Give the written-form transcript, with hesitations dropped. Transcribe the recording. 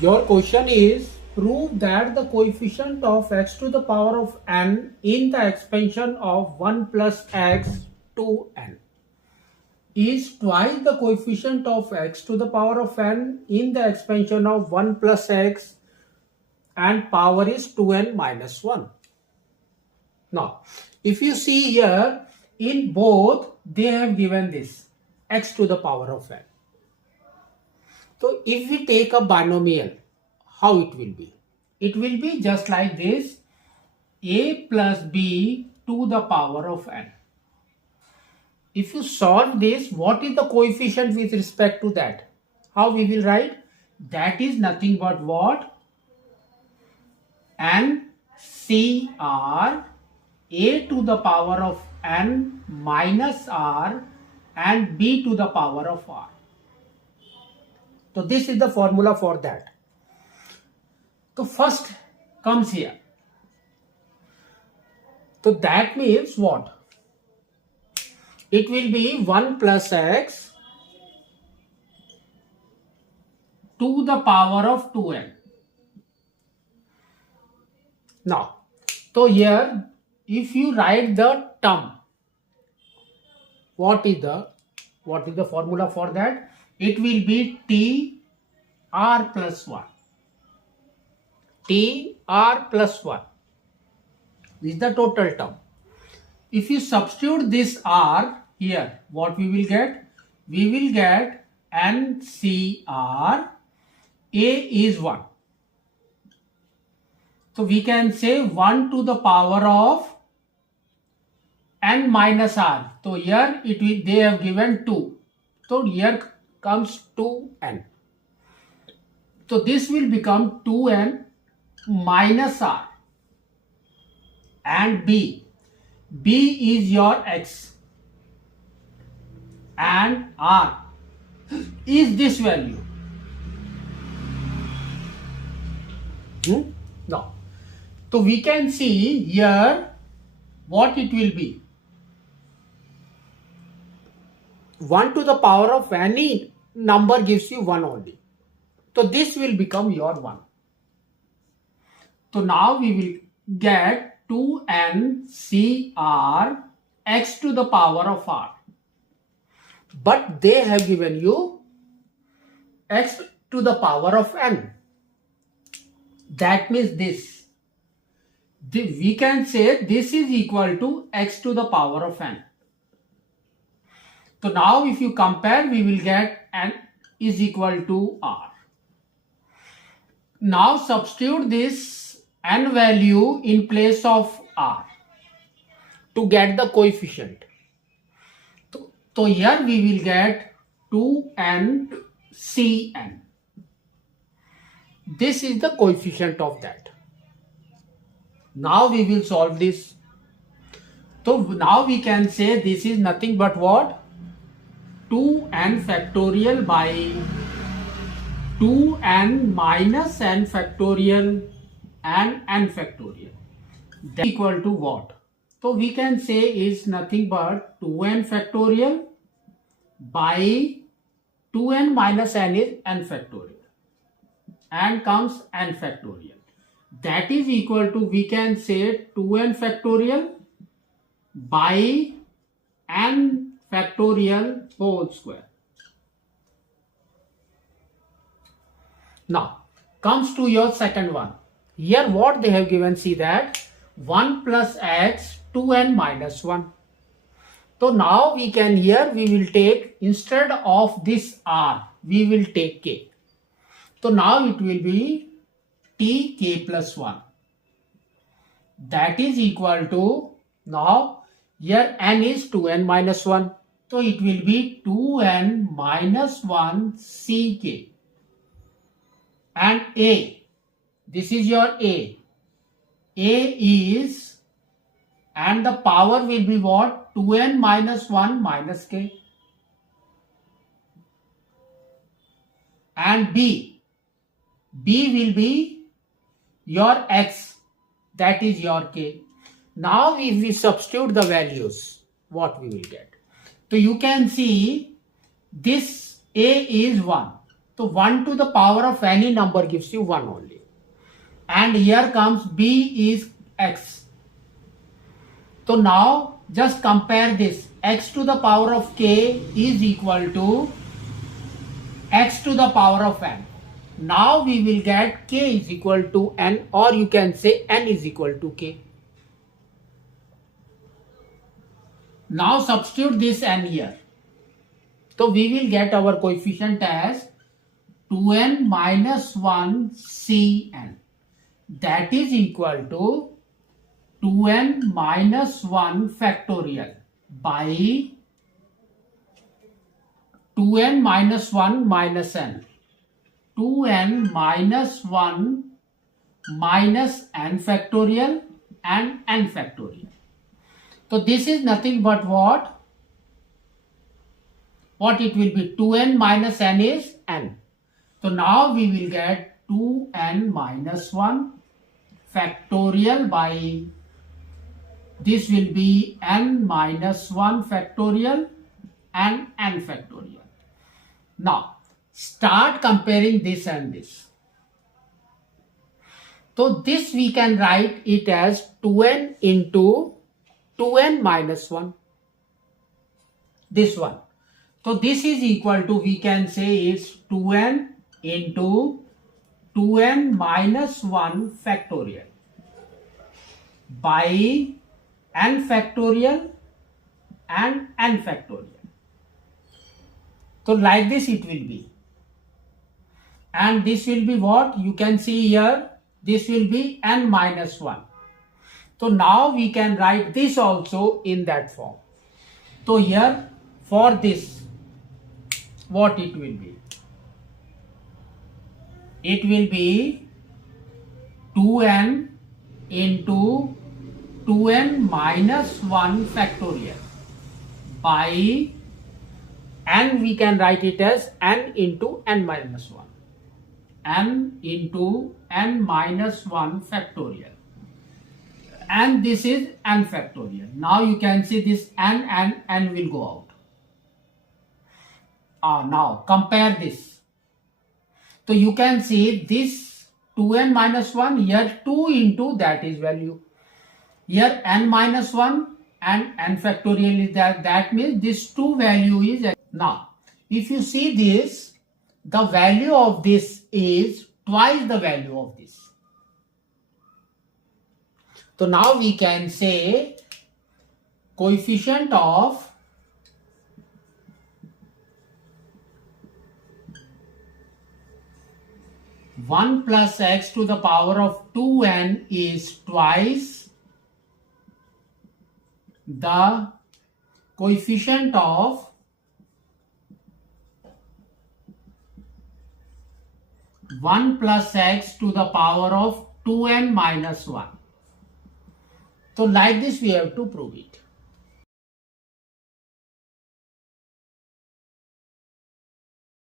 Your question is prove that the coefficient of x to the power of n in the expansion of 1 plus x to n is twice the coefficient of x to the power of n in the expansion of 1 plus x and power is 2n minus 1. Now, if you see here, in both they have given this x to the power of n. So, if we take a binomial, how it will be? It will be just like this, a plus b to the power of n. If you solve this, what is the coefficient with respect to that? How we will write? That is nothing but what? N C R a to the power of n minus r and b to the power of r. So this is the formula for that. So first comes here. So that means what? It will be 1 plus x to the power of 2n. Now, so here if you write the term, what is the formula for that? It will be t r plus 1. T r plus 1 is the total term. If you substitute this r here, what we will get? We will get NCR. A is 1. So we can say 1 to the power of n minus r. So here they have given 2. So here comes 2n. So this will become 2n minus r and b. B is your x and r is this value. No. So we can see here what it will be. 1 to the power of any number gives you 1 only. So this will become your 1. So now we will get 2NCR x to the power of r. But they have given you x to the power of n. That means this. We can say this is equal to x to the power of n. So now if you compare, we will get n is equal to r. Now substitute this n value in place of r to get the coefficient. So here we will get 2NCN. This is the coefficient of that. Now we will solve this. So now we can say this is nothing but what? 2n factorial by 2n minus n factorial and n factorial. That is equal to what? So we can say is nothing but 2n factorial by 2n minus n is n factorial and comes n factorial. That is equal to, we can say 2n factorial by n factorial whole square. Now comes to your second one. Here what they have given, see that 1 plus x 2n minus 1. So now we can, here we will take, instead of this r, we will take k. So now it will be tk plus 1. That is equal to, now here n is 2n minus 1. So it will be 2n minus 1 ck. And a, this is your a. A is, and the power will be what? 2n minus 1 minus k. And b will be your x, that is your k. Now if we substitute the values, what we will get? So you can see this a is 1. So 1 to the power of any number gives you 1 only. And here comes b is x. So now just compare this. X to the power of k is equal to x to the power of n. Now we will get k is equal to n, or you can say n is equal to k. Now substitute this n here. So we will get our coefficient as 2n minus 1 cn. That is equal to 2n minus 1 factorial by 2n minus 1 minus n. 2n minus 1 minus n factorial and n factorial. So this is nothing but what? What it will be? 2n minus n is n. So now we will get 2n minus 1 factorial by, this will be n minus 1 factorial and n factorial. Now start comparing this and this. So this we can write it as 2n into 2n minus 1. This one. So this is equal to, we can say is 2n into 2n minus 1 factorial by n factorial and n factorial. So like this it will be. And this will be what? You can see here, this will be n minus 1. So now we can write this also in that form. So here for this, what it will be? It will be 2n into 2n minus 1 factorial by n, we can write it as n into n minus 1. N into n minus 1 factorial. And this is n factorial. Now you can see this n and n will go out. Now compare this. So you can see this 2n minus 1, here 2 into that is value. Here n minus 1 and n factorial is that. That means this 2 value is. Now if you see this, the value of this is twice the value of this. So now we can say coefficient of one plus x to the power of 2n is twice the coefficient of 1 plus x to the power of 2n minus 1. So like this we have to prove it.